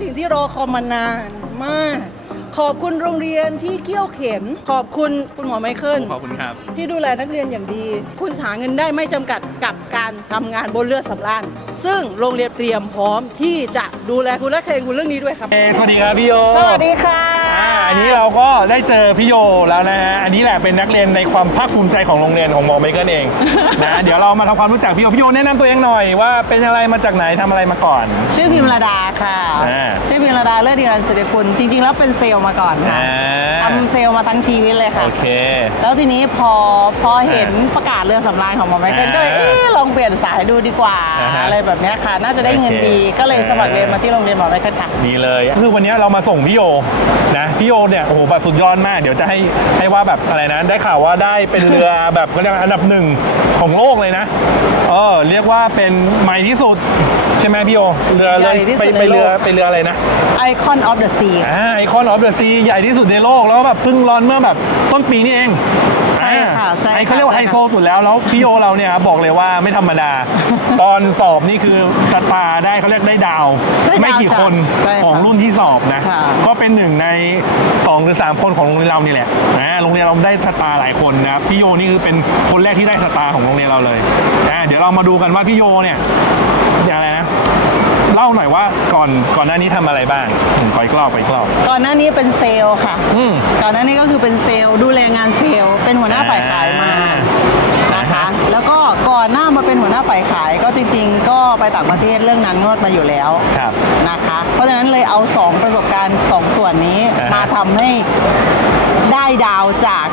สิ่งที่รอคอยมานานมาก ขอบคุณโรงเรียนที่เกี่ยวเข็นขอบคุณคุณหมอไมเคิลขอบคุณครับ ที่ดูแลนักเรียนอย่างดี คุณหาเงินได้ไม่จำกัดกับการทำงานบนเรือสำราญซึ่งโรงเรียนเตรียมพร้อมที่จะดูแลคุณและเคงคุณเรื่องนี้ด้วยครับเอ่อสวัสดีครับพี่โย สวัสดีค่ะ อ่าอันนี้เราก็ได้เจอพี่โยแล้วนะฮะอันนี้แหละเป็นนักเรียนในความภาคภูมิใจของโรงเรียนของหมอเมเกิลเองนะเดี๋ยวเรามาทำความรู้จักพี่โยพี่โยแนะนำตัวเองหน่อยว่าเป็นอะไรมาจากไหนทำอะไรมาก่อน ชื่อพิมรดาค่ะอ่า ชื่อพิมรดาเลิศดีรันสิริคุณจริง ๆ แล้วเป็นเซลล์มาก่อนค่ะอ่าทำเซลล์มาทั้งชีวิตเลยค่ะ โอเค แล้วทีนี้พอพอเห็นประกาศเรือสำราญของหมอไมเคิลอ่าก็เลยเอ๊ะลองเปลี่ยนสายดูดีกว่า อ่าฮะอะไรแบบเนี้ยค่ะ น่าจะได้เงินโอเคดีก็เลยสมัครเรียนอ่ามมาที่โรงเรียนหมอไมเคิลค่ะดีเลย คือวันนี้เรามาส่งพี่โยนะพี่โยเนี่ยโอ้โหแบบสุดยอดมาก เดี๋ยวจะให้ให้ว่าแบบอะไรนะได้ข่าวว่าได้เป็นเรือแบบเขาเรียกว่าอันดับหนึ่งของโลกเลยนะเออเรียกว่าเป็นใหม่ที่สุด ใช่ไหมพี่โยเรือใหญ่ที่สุดไปในไปเรือโลก ไปเรืออะไรนะ Icon of the Sea อ่าไอคอนออฟเดอะซีใหญ่ที่สุดในโลกแล้วแบบเพิ่งร้อนเมื่อแบบต้นปีนี่เองใช่ ค่ะใช่ไอค่ะเขาเรียกว่าใช่ไฮค่ะโซสุดแล้วแล้วพี่โยเราเนี่ยครับบอกเลยว่าไม่ธรรมดา ตอนสอบนี่คือสตาร์ได้เขาเรียกได้ดาว ได้ดาวไม่กี่คนใช่ค่ะของรุ่นที่สอบนะ ค่ะ ก็เป็นหนึ่งใน2หรือ3คนของโรงเรียนเรานี่แหละอ่าโรงเรียนเราได้สตาร์หลายคนนะครับพี่โยนี่คือเป็นคนแรกที่ได้สตาร์ของโรงเรียนเราเลยอ่าเดี๋ยวเรามาดูกันว่าพี่โยเนี่ยอะไรนะ เล่าหน่อยว่าก่อนก่อนหน้านี้ทำอะไรบ้างอืมขออีกรอบขออีกรอบ ก่อนหน้านี้เป็นเซลล์ค่ะ อืม ก่อนหน้านี้ก็คือเป็นเซลล์ดูแลงานเซลล์เป็นหัวหน้าฝ่ายขายมา อ่า นะคะ แล้ว ก็ก่อนหน้ามาเป็นหัวหน้าฝ่ายขายก็จริง ๆ ก็ไปต่างประเทศเรื่องนั้นงดมาอยู่แล้วครับ นะคะ เพราะฉะนั้นเลยเอา 2 ประสบการณ์ 2 ส่วนนี้อ่าฮะ มาทำให้ได้ดาวจาก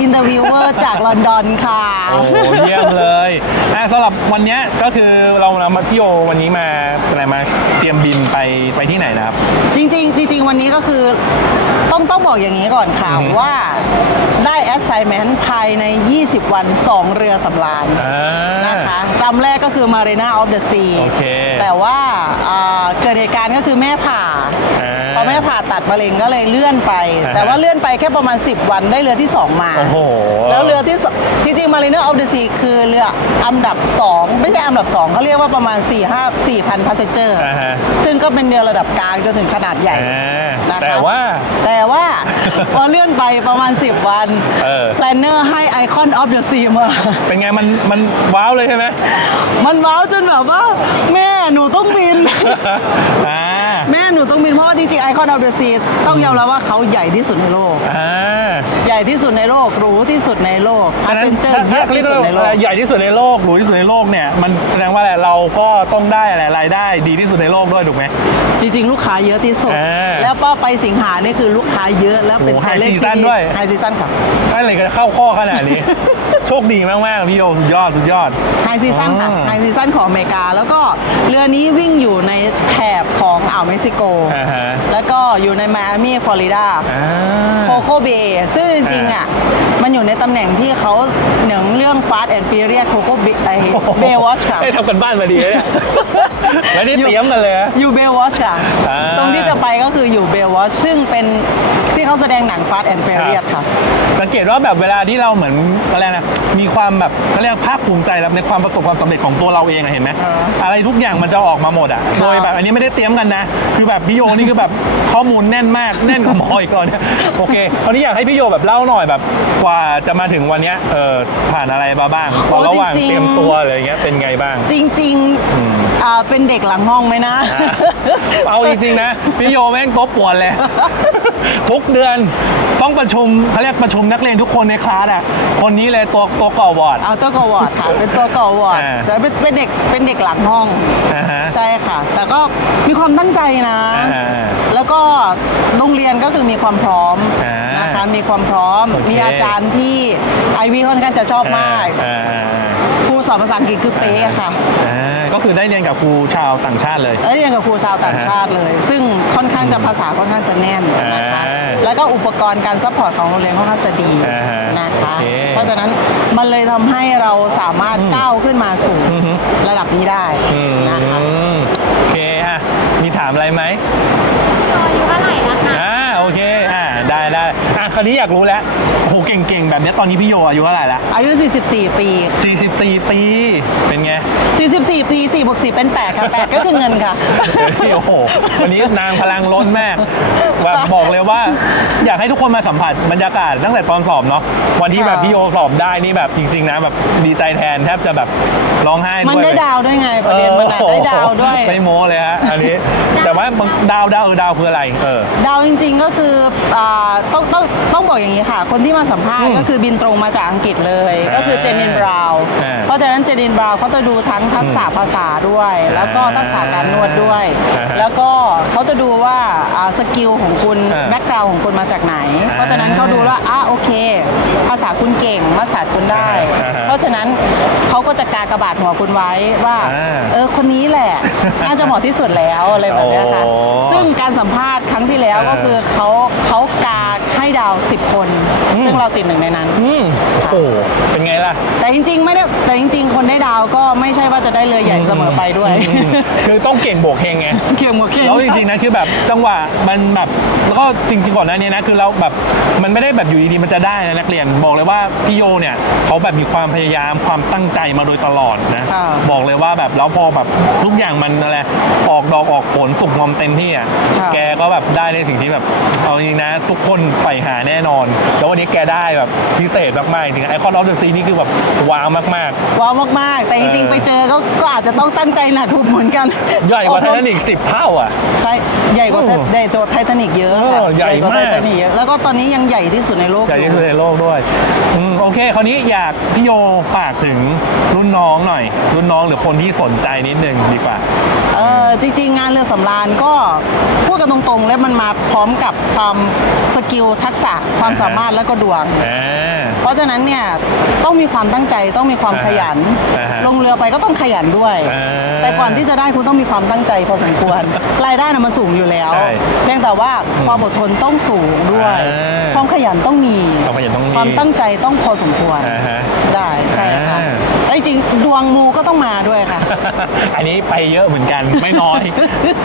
อินเตอร์วิวเวอร์จากลอนดอนค่ะ โอ้เยี่ยมเลยอะสำหรับวันเนี้ยก็คือเราเรามาพี่โอวันนี้มาอะไรมาเตรียมบินไปไปที่ไหนนะครับ จริงๆ จริง ๆ วันนี้ก็คือต้องต้องบอกอย่างนี้ก่อนค่ะ อือฮึว่าได้ assignment ภายใน 20 วัน 2 เรือสำราญอ่านะคะลำแรกก็คือ Marina of the Sea โอเคแต่ว่าอ่าเกิดเหตุการณ์ก็คือแม่ผ่าอ่าพอแม่ ผ่าตัดมะเร็งก็เลยเลื่อนไป อ่าฮะ แต่ว่าเลื่อนไปแค่ประมาณ 10 วันได้เรือที่ 2 มา โอ้โห แล้วเรือที่สจริงๆ Marina of the Sea คือเรืออันดับ 2 ไม่ใช่อันดับ 2เขาเรียกว่าประมาณ 4 5 4พันพาสเซนเจอร์อ่าฮะ ซึ่งก็เป็นเรือระดับกลางจนถึงขนาดใหญ่ อ่านะคะ แต่ว่า แต่ว่า พอเลื่อนไปประมาณ 10 วันเออ แพลนเนอร์ให้ Icon of the Sea มา เป็นไงมันมันว้าวเลยใช่ไหม มันว้าวจนแบบว่า แม่หนูต้องบิน อ่าแม่ หนูต้องบินเพราะว่าจริงๆ Icon of the Sea ต้องยอมรับว่าเขาใหญ่ที่สุดในโลก อ่าใหญ่ที่สุดในโลกหรูที่สุดในโลกพาฉะสนั้นเซนเจอร์เยอะที่สุดในโลก ใหญ่ที่สุดในโลกหรูที่สุดในโลกเนี่ยมันแสดงว่าอะไรเราก็ต้องได้อะไรรายได้ดีที่สุดในโลกด้วยถูกไหม จริงๆ ลูกค้าเยอะที่สุด เออแล้วก็ไปสิงหานี่คือลูกค้าเยอะแล้วเป็นโอ้ตัวเลข high season ด้วย ไฮซีซันค่ะอะไรกันเข้าข้อขนาดนี้ โชคดีมากๆพี่โอสุดยอดสุดยอด ไฮซีซันค่ะอ๋อไฮซีซันของอเมริกา แล้วก็เรือนี้วิ่งอยู่ในแถบของอ่าวเม็กซิโก อ่าฮะแล้วก็อยู่ในไมอามี่ฟลอริดาอ่า โคโคเบย์ซึ่งจริงๆอะมันอยู่ในตำแหน่งที่เขาหนังเรื่อง Fast and Furious โคโคเบย์เบย์วอชค่ะให้ทำกันบ้านมาดีเลยเนี่ย ไม่ได้เตรียมกันเลยอะอยู่เบย์วอชค่ะ อ่าตรงที่จะไปก็คืออยู่เบย์วอชซึ่งเป็นที่เขาแสดงหนัง Fast and Furious ค่ะ สังเกตว่าแบบเวลาที่เราเหมือนอะไรนะมีความแบบเขาเรียกภาคภูมิใจแล้วในความประสบความสำเร็จของตัวเราเองอะเห็นไหมอ่าอะไรทุกอย่างมันจะออกมาหมดอะครับโดยแบบอันนี้ไม่ได้เตรียมกันนะ คือแบบพี่โยนี่คือแบบข้อมูลแน่นมากแน่นกว่าหมออีกก่อนเนี่ยโอเคคราวนี้อยากให้พี่โยแบบเล่าหน่อยแบบ กว่าจะมาถึงวันเนี้ยเออผ่านอะไรมาบ้างตอนระหว่างจริงๆ เตรียมตัวอะไรอย่างเงี้ยเป็นไงบ้าง จริง ๆอ่าเป็นเด็กหลังห้องไหมนะอะเอาจริงๆนะพี่โยแม่งตบปวดเลย ทุกเดือนต้องประชุมเขาเรียกประชุมนักเรียนทุกคนในคลาสอะคนนี้เลยตัวตัวก่อบอร์ด เอาตัวกอวอร์ดค่ะ เป็นตัวกอวอร์ดอ่าใช่เป็นเป็นเด็กเป็นเด็กหลังห้อง อ่าฮะ ใช่ค่ะ แต่ก็มีความตั้งใจนะ อ่า แล้วก็โรงเรียนก็คือมีความพร้อมอ่านนะคะมีความพร้อม โอเค มีอาจารย์ที่ไอวีค่อนข้างจะชอบมาก อ่าอ่าอ่า ครูสอนภาษาอังกฤษคือเป๊ะค่ะอ่าก็คือได้เรียนกับครูชาวต่างชาติเลยแล้วเรียนกับครูชาวต่างชาติเลย ซึ่งค่อนข้างจะภาษาค่อนข้างจะแน่นนะคะ อ่าแล้วก็อุปกรณ์การซัพพอร์ตของโรงเรียนค่อนข้างจะดีอ่าฮะนะคะ โอเคเพราะฉะนั้นมันเลยทำให้เราสามารถก้าวขึ้นมาสู่อือฮึ ระดับนี้ได้อืมนะคะ โอเคอะมีถามอะไรไหม ร่นะคะอ่าโอเคอ่าได้ได้อะคราวนี้อยากรู้แล้วโอ้โหเก่งๆ แบบเนี้ยตอนนี้พี่โยอายุเท่าไหร่ละอายุ 44 ปี 44 ปี เป็นไง 44 ปี4บวก4เป็น 8 ค่ะ 8 ก็คือเงินค่ะโอ้โห วันนี้นางพลังล้นมากแบบบอกเลยว่า อยากให้ทุกคนมาสัมผัสบรรยากาศตั้งแต่ตอนสอบเนาะ วันที่แบบพี่โยสอบได้นี่แบบจริงๆนะแบบดีใจแทนแทบจะแบบร้องไห้ด้วย มันได้ดาวด้วยไงประเด็นมันอะได้ดาวด้วย ไม่โม้เลยฮะอันนี้ แต่ว่าดาวดาวเออดาวคืออะไร เออ ดาวจริงๆก็คืออ่าต้องต้องต้องบอกอย่างนี้ค่ะ คนที่มาสัมภาษอืณ์มก็คือบินตรงมาจากอังกฤษเลยอ่าก็คือเจนินบราวน์อ่าเพราะฉะนั้นเจนินบราวน์เขาจะดูทั้งทักษะภาษาด้วย แล้วก็ทักษะการนวดด้วยอ่าฮะแล้วก็เขาจะดูว่าอ่าสกิลของคุณอ่าแบ็กกราวของคุณมาจากไหนอ่าเพราะฉะนั้นเขาดูว่าอะโอเค ภาษาคุณเก่งภาษาคุณได้อ่าฮะเพราะฉะนั้นเขาก็จะกากระบาดหัวคุณไว้ว่าอ่าเออคนนี้แหละน่าจะเหมาะที่สุดแล้วอะไรแบบเนี้ยค่ะโอ้ซึ่งการสัมภาษณ์ครั้งที่แล้วอ่าก็คือเขาเขากาให้ดาว10 คน อืม ซึ่งเราติดหนึ่งในนั้น อืมโอ้โหเป็นไงล่ะ แต่จริง ๆ ไม่ได้แต่จริง ๆ คนได้ดาวก็ไม่ใช่ว่าจะได้เรือใหญ่เสมอไปด้วยอืมคือต้องเก่งโบกเฮงไง เกี่ยวหมวกเข่งแล้วจริงๆนะคือแบบจังหวะมันแบบแล้วก็จริงๆก่อนหน้านี้นะคือเราแบบมันไม่ได้แบบอยู่ดีๆมันจะได้นะนักเรียนบอกเลยว่าพี่โยเนี่ยเขาแบบมีความพยายามความตั้งใจมาโดยตลอดนะค่ะ บอกเลยว่าแบบแล้วพอแบบทุกอย่างมันอะไรออกดอกออกผลสุกงอมเต็มที่อะค่ะ แกก็แบบได้ในสิ่งที่แบบเอาจริงๆนะ ทุกคนใฝ่หาแน่นอน แล้ววันนี้แกได้แบบพิเศษมากๆจริงไอคอนออฟเดอะซีนี่คือแบบว้าวมากว้าวมาก ๆ แต่จริงเออๆไปเจอก็ก็อาจจะต้องตั้งใจหนักเหมือนกันๆ ใหญ่กว่าไททานิกสิบเท่าอะ ใช่ใหญ่กว่าโอ้ใหญ่ตัวไททานิกเยอะเอค่ะอใหญ่กว่าไทมาก ทานิกเยอะแล้วก็ตอนนี้ยังใหญ่ที่สุดในโลกใหญ่อยู่ที่สุดในโลกด้วยอืมโอเค คราวนี้อยากพี่โยฝากถึงรุ่นน้องหน่อย รุ่นน้องหรือคนที่สนใจนิดนึงดีกว่า เออจริง ๆ งานเรือสำราญก็พูดกันตรงๆ แล้วมันมาพร้อมกับความสกิลทักษะความสามารถแล้วก็ดวง อ่า เพราะฉะนั้นเนี่ยต้องมีความตั้งใจต้องมีความอ่าฮะขยัน อ่าฮะ ลงเรือไปก็ต้องขยันด้วย อ่า แต่ก่อนที่จะได้คุณต้องมีความตั้งใจพอสมควร รายได้น่ะมันสูงอยู่แล้ว ใช่เพียงแต่ว่าความอดทนต้องสูงด้วย อ่าความขยันต้องมี ความขยันต้องมีความตั้งใจต้องพอสมควรอ่าฮะ ได้ใช่ค่ะ อ่าแล้ว จริงๆดวงมูก็ต้องมาด้วยค่ะ อันนี้ไปเยอะเหมือนกันไม่น้อย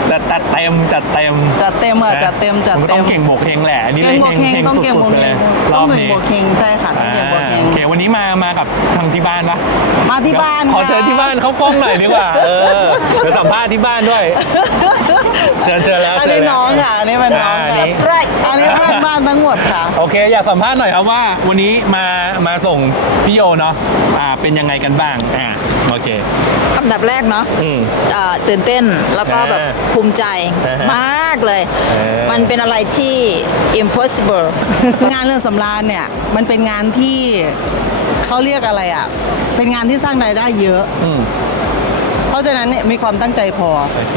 แต่จัดเต็มจัดเต็มจัดเต็มอะนะจัดเต็มจัดคุณเต็ต้อมงเก่งโบกเฮงแหละอันนี้เลเก่ยงบวกเฮเฮงงเฮงต้องสุเก่งบวดกๆไปเฮเลงยรต้อองบเก่งนี้บวกเฮงใช่ค่ะต้องเก่งบวกเฮงโอเควันนี้มามากับทางที่บ้านปะมาที่บ้านขอค่ะเชิญที่บ้านเข้ากล้องหน่อยดีกว่าเออเดี๋ยวสัมภาษณ์ที่บ้านด้วย เชิญเชิญแล้วอันเชิญนี้แล้ว น้องค่ะอันนี้เป็นน้องอ่าอันค่ะนี้อันนี้เพื่อนบ้านทั้งหมดค่ะ โอเคอยากสัมภาษณ์หน่อยครับว่า วันนี้มามาส่งพี่โยเนาะอ่าเป็นยังไงกันบ้างอ่าโอเค อันดับแรกเนาะอืม เอ่อตื่นเต้นแล้วก็แบบอ่าภูมิใจอ่าฮะมากเลย เออ มันเป็นอะไรที่ impossible งานเรื่องสำราญเนี่ยมันเป็นงานที่เขาเรียกอะไรอะ เป็นงานที่สร้างรายได้เยอะ อืม เพราะฉะนั้นเนี่ยมีความตั้งใจพอโอเค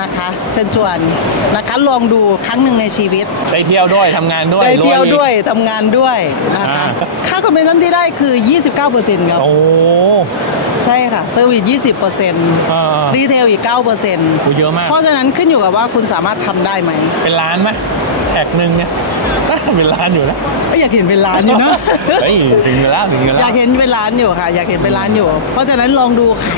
นะคะ เชิญชวนนะคะลองดูครั้งหนึ่งในชีวิต ได้เที่ยวด้วยทำงานด้วยได้เที่ยวรอีกด้วยทำงานด้วยนะคะอ่าค่าคอมมิชชั่นที่ได้คือ 29%ครับ โอ้ ใช่ค่ะเซอร์วิส20%อ่ารีเทลอีก 9%โหเยอะมาก เพราะฉะนั้นขึ้นอยู่กับว่าคุณสามารถทำได้ไหมเป็นล้านไหมแท็กหนึ่งเนี่ย เป็นล้านอยู่นะก็อยากเห็นเป็นล้านอยู่เนอะ เฮ้ยถึงเงินแล้วถึงเงินอแล้ยาวกเห็นเป็นร้านอยู่ค่ะ อยากเห็นเป็นร้านอยู่ เพราะฉะนั้นลองดูค่ะ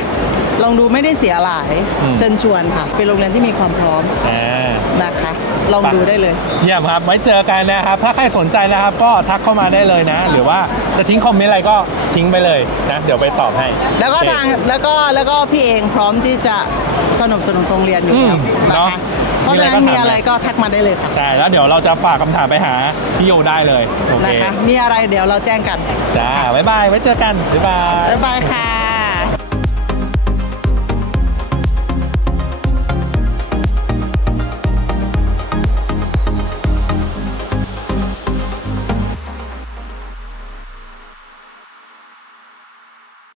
ลองดูไม่ได้เสียหลาย อืม เชิญชวนค่ะ เป็นโรงเรียนที่มีความพร้อมอ่า นะคะ ลองดูได้เลย เยี่ยมครับ ไว้เจอกันนะครับ ถ้าใครสนใจนะครับ ก็ทักเข้ามาได้เลยนะ หรือว่าจะทิ้งคอมเมนต์อะไรก็ทิ้งไปเลยนะ เดี๋ยวไปตอบให้แล้วก็โอเค ทางแล้วก็แล้วก็พี่เองพร้อมที่จะสนับสนุนโรงเรียนอยู่ครับอืมนะเนอะคะ เพราะฉะนั้นมีมีอะอะไรไรก็ ก็ทักมาได้เลยค่ะใช่ แล้วเดี๋ยวเราจะฝากคำถามไปหาพี่โยได้เลย โอเคนะคะ มีอะไรเดี๋ยวเราแจ้งกันจ้าบ๊ายบาย ไว้เจอกัน บ๊ายบาย บ๊ายบายค่ะ